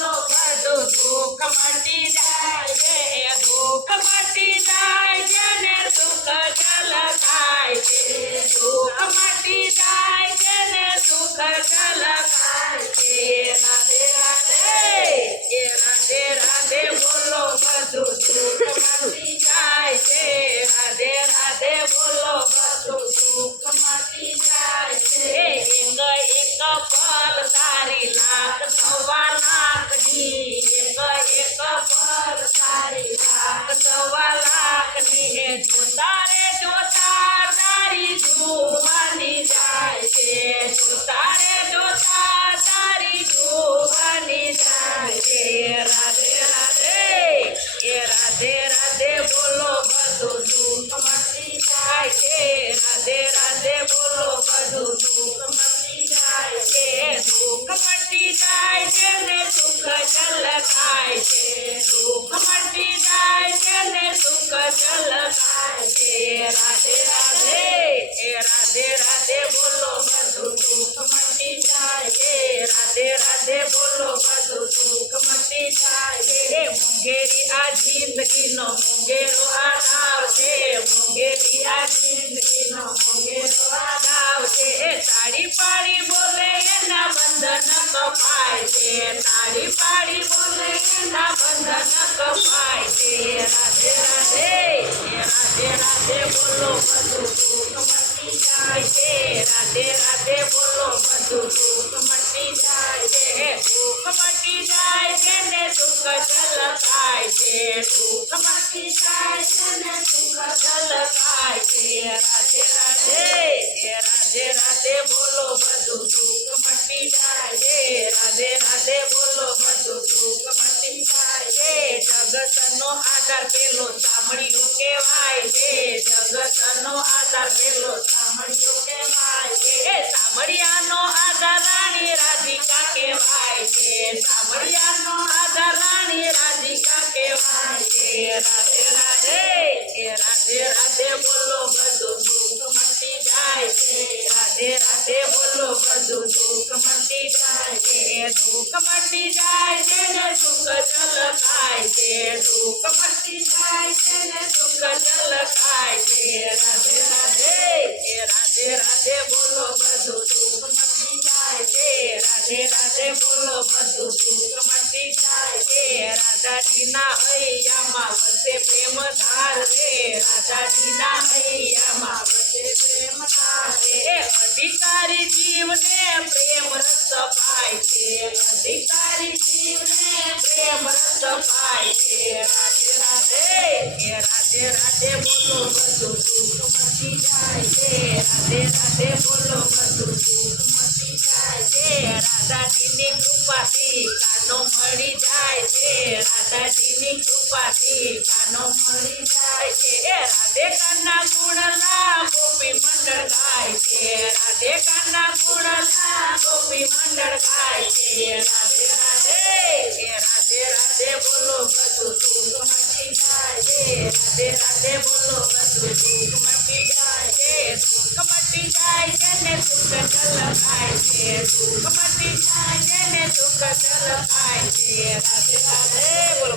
બોલો બધું દુઃખ મટી જાય છે દુઃખ મટી જાય છે ને સુખ છલકાય છે દુઃખ મટી જાય છે ને સુખ છલકાય છે રાધે રાધે રાધે રાધે બોલો બધું દુઃખ મટી જાય છે રાધે રાધે બોલો બધું દુઃખ મટી જાય છે એક પલ તારી લાખ સવા લાખની એક પલ તારી લાખ સવા લાખની જોતા રે જોતા તારી જુવાની જાય છે જોતા રે જોતા તારી જુવાની જાય છે રાધે રાધે રાધે રાધે બોલો બધું દુઃખ મટી જાય છે રાધે રાધે બોલો બધું દુઃખ મટી જાય છે દુઃખ મટી જાય છે ને સુખ છલકાય છે દુઃખ મટી જાય છે ને સુખ છલકાય છે રાધે રાધે રાધે રાધે બોલો બધું દુઃખ મટી જાય છે રાધે રાધે બોલો બધું દુઃખ મટી જાય છે મોંઘેરી આ જિંદગીનો મોંઘેરો આધાર છે મોંઘેરી આ જિંદગીનો મોંઘેરો આધાર છે તાળી પાડી બોલે એના બંધન કપાય છે તાળી પાડી બોલે એના બંધન કપાય છે રાધે રાધે રાધે રાધે બોલો બધું દુઃખ મટી જાય છે રાધે રાધે બોલો બધું દુઃખ મટી જાય છે દુઃખ મટી જાય છે ને સુખ છલકાય છે દુઃખ મટી જાય છે ને સુખ છલકાય છે રાધે રાધે રાધે રાધે બોલો બધું દુઃખ મટી જાય છે રાધે રાધે બોલો બધું દુઃખ મટી જાય છે જગતનો આધાર પેલો સાંભળ્યો કહેવાય છે જગતનો આધાર પેલો સાંભળ્યો કહેવાય છે સાંભળ્યાનો આધાર રાણી રાધિકા કહેવાય છે સાંભળ્યાનો આધાર રાણી રાધિકા કહેવાય છે રાધે રાધે રાધે રાધે બોલો બધું દુઃખ મટી જાય છે રાધે રાધે બોલો બધું દુઃખ મટી જાય છે દુઃખ મટી જાય છે ને સુખ છલકાય છે દુઃખ મટી જાય છે ને સુખ છલકાય છે રાધે રાધે રાધે રાધે બોલો બધું દુઃખ મટી જાય છે રાધે રાધે બોલો બધું દુઃખ મટી જાય છે રાધાજીના હૈયામાં વસે પ્રેમ ધાર રે રાધાજીના હૈયામાં વસે પ્રેમ ધાર રે અધિકારી જીવને પ્રેમ રસ પાય છે અધિકારી જીવને પ્રેમ રસ પાય છે રાધે રાધે રાધે રાધે બોલો બધું દુઃખ મટી જાય છે રાધે રાધે બોલો બધું દુઃખ મટી જાય છે રાધાજીની કૃપાથી કાનો મળી જાય છે રાધાજીની કૃપાથી કાનો મળી જાય છે રાધે કાના ગુણલા ગોપી મંડળ ગાય છે રાધે કાના ગુણલા ગોપી મંડળ ગાય છે રાધે રાધે રાધે રાધે બોલો બધું દુઃખ મટી જાય છે રાધે રાધે બોલો બધું દુઃખ મટી જાય છે દુઃખ મટી જાય છે ને સુખ છલકાય છે દુઃખ મટી જાય છે ને સુખ છલકાય છે રાધે રાધે બોલો